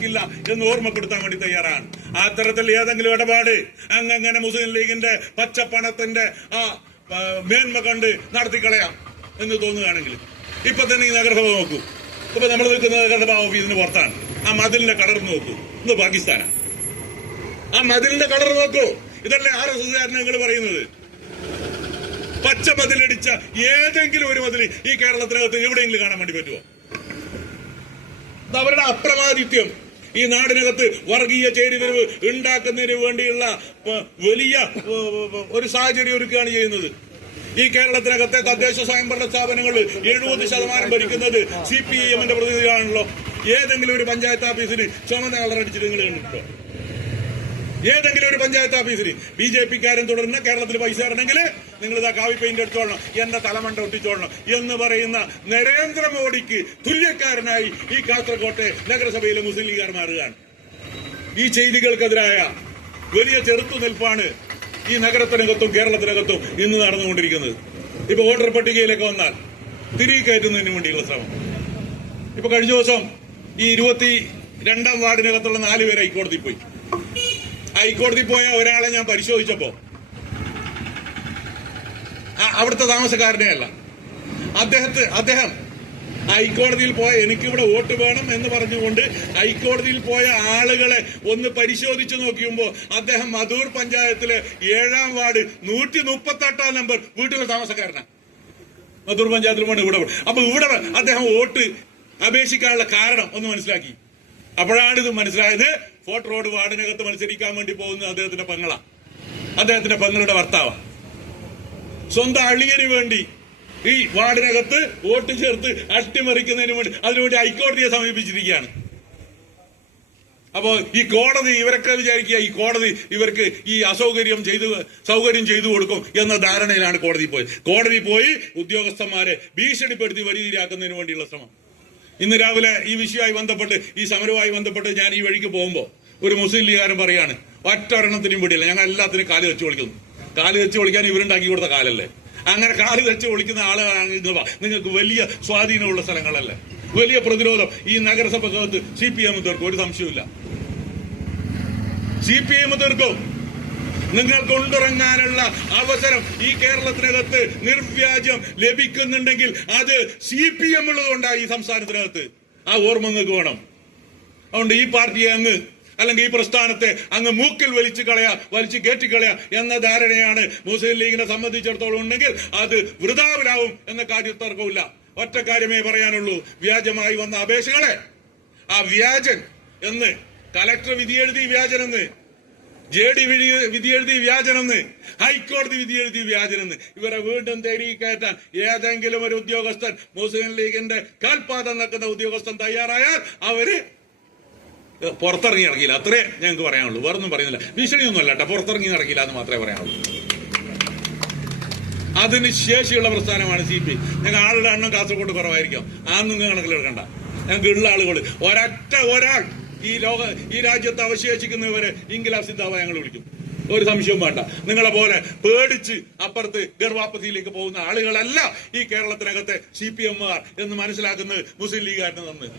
സാധിക്കില്ല എന്ന് ഓർമ്മപ്പെടുത്താൻ വേണ്ടി തയ്യാറാണ്. അത്തരത്തിൽ ഏതെങ്കിലും ഇടപാട് അങ്ങനെ മുസ്ലിം ലീഗിന്റെ പച്ചപ്പണത്തിന്റെ ആ മേന്മ കണ്ട് നടത്തിക്കളയാം എന്ന് തോന്നുകയാണെങ്കിൽ ഇപ്പൊ തന്നെ ഈ നഗരസഭ നോക്കൂ. ഇപ്പൊ നമ്മൾ നിൽക്കുന്ന നഗരസഭ ഓഫീസിന് പുറത്താണ്. ആ മതിലിന്റെ കളർ നോക്കൂ. ഇന്ന് പാകിസ്ഥാനാണ് ആ മതിലിന്റെ കളർ നോക്കൂ. ഇതല്ലേ ആർ എസ് എസ്കാരൻ നിങ്ങൾ പറയുന്നത്? പച്ച മതിലടിച്ച ഏതെങ്കിലും ഒരു മതിൽ ഈ കേരളത്തിനകത്ത് എവിടെയെങ്കിലും കാണാൻ വേണ്ടി പറ്റുമോ അവരുടെ അപ്രമാദിത്യം. ഈ നാടിനകത്ത് വർഗീയ ചേരിതിരിവ് ഉണ്ടാക്കുന്നതിന് വേണ്ടിയുള്ള വലിയ ഒരു സാഹചര്യം ഒരുക്കുകയാണ് ചെയ്യുന്നത്. ഈ കേരളത്തിനകത്തെ തദ്ദേശ സ്വയംഭരണ സ്ഥാപനങ്ങളിൽ എഴുപത് ശതമാനം ഭരിക്കുന്നത് സി പി ഐ എമ്മിന്റെ പ്രതിനിധിയാണല്ലോ ഏതെങ്കിലും ഒരു പഞ്ചായത്ത് ഓഫീസിന് കളർ അടിച്ചിട്ട് നിങ്ങൾ കണ്ടിട്ടുണ്ടോ? ഏതെങ്കിലും ഒരു പഞ്ചായത്ത് ഓഫീസിൽ ബി ജെ പിക്കാരൻ തുടരുന്ന കേരളത്തിൽ പൈസ ഇടണമെങ്കിൽ നിങ്ങൾ ഇതാ കാവി പെയിന്റ് എടുത്തോളണം എന്റെ തലമണ്ട ഒട്ടിച്ചോളണം എന്ന് പറയുന്ന നരേന്ദ്രമോദിക്ക് തുല്യക്കാരനായി ഈ കാസർകോട്ടെ നഗരസഭയിലെ മുസ്ലിം ലീഗുകാർ മാറുകയാണ്. ഈ ചെയ്തികൾക്കെതിരായ വലിയ ചെറുത്തുനിൽപ്പാണ് ഈ നഗരത്തിനകത്തും കേരളത്തിനകത്തും ഇന്ന് നടന്നുകൊണ്ടിരിക്കുന്നത്. ഇപ്പൊ വോട്ടർ പട്ടികയിലേക്ക് വന്നാൽ തിരികെ കയറ്റുന്നതിന് വേണ്ടിയുള്ള ശ്രമം. ഇപ്പൊ കഴിഞ്ഞ ദിവസം ഈ ഇരുപത്തി രണ്ടാം വാർഡിനകത്തുള്ള നാല് പേര് ഹൈക്കോടതി പോയി. ഹൈക്കോടതി പോയ ഒരാളെ ഞാൻ പരിശോധിച്ചപ്പോ ആ- അവിടുത്തെ താമസക്കാരനെ അല്ല. അദ്ദേഹത്തെ അദ്ദേഹം ഹൈക്കോടതിയിൽ പോയ എനിക്കിവിടെ വോട്ട് വേണം എന്ന് പറഞ്ഞുകൊണ്ട് ഹൈക്കോടതിയിൽ പോയ ആളുകളെ ഒന്ന് പരിശോധിച്ചു നോക്കിയുമ്പോൾ അദ്ദേഹം മധൂർ പഞ്ചായത്തിലെ ഏഴാം വാർഡ് നൂറ്റി മുപ്പത്തി എട്ടാം നമ്പർ വീട്ടിലെ താമസക്കാരനാണ് മധൂർ പഞ്ചായത്തിൽ പോണ് ഇവിടെ. അപ്പൊ ഇവിടെ അദ്ദേഹം വോട്ട് അപേക്ഷിക്കാനുള്ള കാരണം ഒന്ന് മനസ്സിലാക്കി. അപ്പോഴാണ് ഇത് മനസ്സിലായത് ഫോർട്ട് റോഡ് വാർഡിനകത്ത് മത്സരിക്കാൻ വേണ്ടി പോകുന്നത് അദ്ദേഹത്തിന്റെ പെങ്ങളാ. അദ്ദേഹത്തിന്റെ പെങ്ങളുടെ ഭർത്താവാ. സ്വന്തം അളിയന് വേണ്ടി ഈ വാർഡിനകത്ത് വോട്ട് ചേർത്ത് അട്ടിമറിക്കുന്നതിന് വേണ്ടി അതിനുവേണ്ടി ഹൈക്കോടതിയെ സമീപിച്ചിരിക്കുകയാണ്. അപ്പോ ഈ കോടതി ഇവരൊക്കെ വിചാരിക്കുക ഈ കോടതി ഇവർക്ക് ഈ അസൗകര്യം ചെയ്തു സൗകര്യം ചെയ്തു കൊടുക്കും എന്ന ധാരണയിലാണ് കോടതി പോയത്. കോടതി പോയി ഉദ്യോഗസ്ഥന്മാരെ ഭീഷണിപ്പെടുത്തി വരിതിരാക്കുന്നതിന് വേണ്ടിയുള്ള ശ്രമം. ഇന്ന് രാവിലെ ഈ വിഷയവുമായി ബന്ധപ്പെട്ട് ഈ സമരവുമായി ബന്ധപ്പെട്ട് ഞാൻ ഈ വഴിക്ക് പോകുമ്പോൾ ഒരു മുസ്ലിം ലീഗുകാരൻ പറയാണ് ഒറ്റ ഒരെണ്ണത്തിനും പിടിയില്ല ഞങ്ങൾ എല്ലാത്തിനും കാൽ വെച്ച് വിളിക്കുന്നു. കാൽ വെച്ച് വിളിക്കാൻ ഇവരുണ്ടാക്കി കൊടുത്ത കാലല്ലേ? അങ്ങനെ കാൽ വെച്ച് വിളിക്കുന്ന ആളുകളാണ് നിങ്ങൾക്ക് വലിയ സ്വാധീനമുള്ള സ്ഥലങ്ങളല്ലേ? വലിയ പ്രതിരോധം. ഈ നഗരസഭക്കകത്ത് സി പി എം തീർക്കും. ഒരു സംശയമില്ല സി പി എം തീർക്കും. നിങ്ങൾ കൊണ്ടുറങ്ങാനുള്ള അവസരം ഈ കേരളത്തിനകത്ത് നിർവ്യാജം ലഭിക്കുന്നുണ്ടെങ്കിൽ അത് സി പി എം ഉള്ളതുകൊണ്ടാണ് ഈ സംസ്ഥാനത്തിനകത്ത്. ആ ഓർമ്മ നിങ്ങൾക്ക് വേണം. അതുകൊണ്ട് ഈ പാർട്ടിയെ അങ്ങ് അല്ലെങ്കിൽ ഈ പ്രസ്ഥാനത്തെ അങ്ങ് മൂക്കിൽ വലിച്ചു കളയാ വലിച്ചു കയറ്റിക്കളയാ എന്ന ധാരണയാണ് മുസ്ലിം ലീഗിനെ സംബന്ധിച്ചിടത്തോളം ഉണ്ടെങ്കിൽ അത് വൃതാവിലാവും എന്ന കാര്യത്തർക്കമില്ല ഒറ്റ കാര്യമേ പറയാനുള്ളൂ. വ്യാജമായി വന്ന അപേക്ഷകളെ. ആ വ്യാജൻ എന്ന് കലക്ടർ വിധിയെഴുതി വ്യാജനെന്ന് ജെ ഡി വിധിയെഴുതി വ്യാജനെന്ന്. ഹൈക്കോടതി വിധിയെഴുതി വ്യാജനെന്ന്. ഇവരെ വീണ്ടും തേടി കയറ്റാൻ ഏതെങ്കിലും ഒരു ഉദ്യോഗസ്ഥൻ മുസ്ലിം ലീഗിന്റെ കാൽപാദം നിൽക്കുന്ന ഉദ്യോഗസ്ഥൻ തയ്യാറായാൽ അവർ പുറത്തിറങ്ങി ഇറങ്ങിയില്ല അത്രേ ഞങ്ങൾക്ക് പറയാനുള്ളൂ. വേറൊന്നും പറയുന്നില്ല. ഭീഷണിയൊന്നും അല്ല കേട്ടോ. പുറത്തിറങ്ങി ഇറങ്ങിയില്ല എന്ന് മാത്രമേ പറയാനുള്ളൂ. അതിന് ശേഷിയുള്ള പ്രസ്ഥാനമാണ് സി പി ഞങ്ങൾ ആളുടെ എണ്ണം കാസർഗോഡ് കുറവായിരിക്കും. അതൊന്നും നിങ്ങൾ കണക്കിലെടുക്കണ്ട. ഞങ്ങൾക്ക് ഉള്ള ആളുകൾ ഒരൊറ്റ ഒരാൾ ഈ ലോക ഈ രാജ്യത്ത് അവശേഷിക്കുന്നവരെ ഇംഗ്ലാസ് സിദ്ധാവ ഞങ്ങൾ വിളിക്കും. ഒരു സംശയവും വേണ്ട. നിങ്ങളെ പോലെ പേടിച്ച് അപ്പുറത്ത് ഗർഭാപതിയിലേക്ക് പോകുന്ന ആളുകളല്ല ഈ കേരളത്തിനകത്തെ സി പി എന്ന് മനസ്സിലാക്കുന്നത് മുസ്ലിം ലീഗുകാരന് നന്ന്.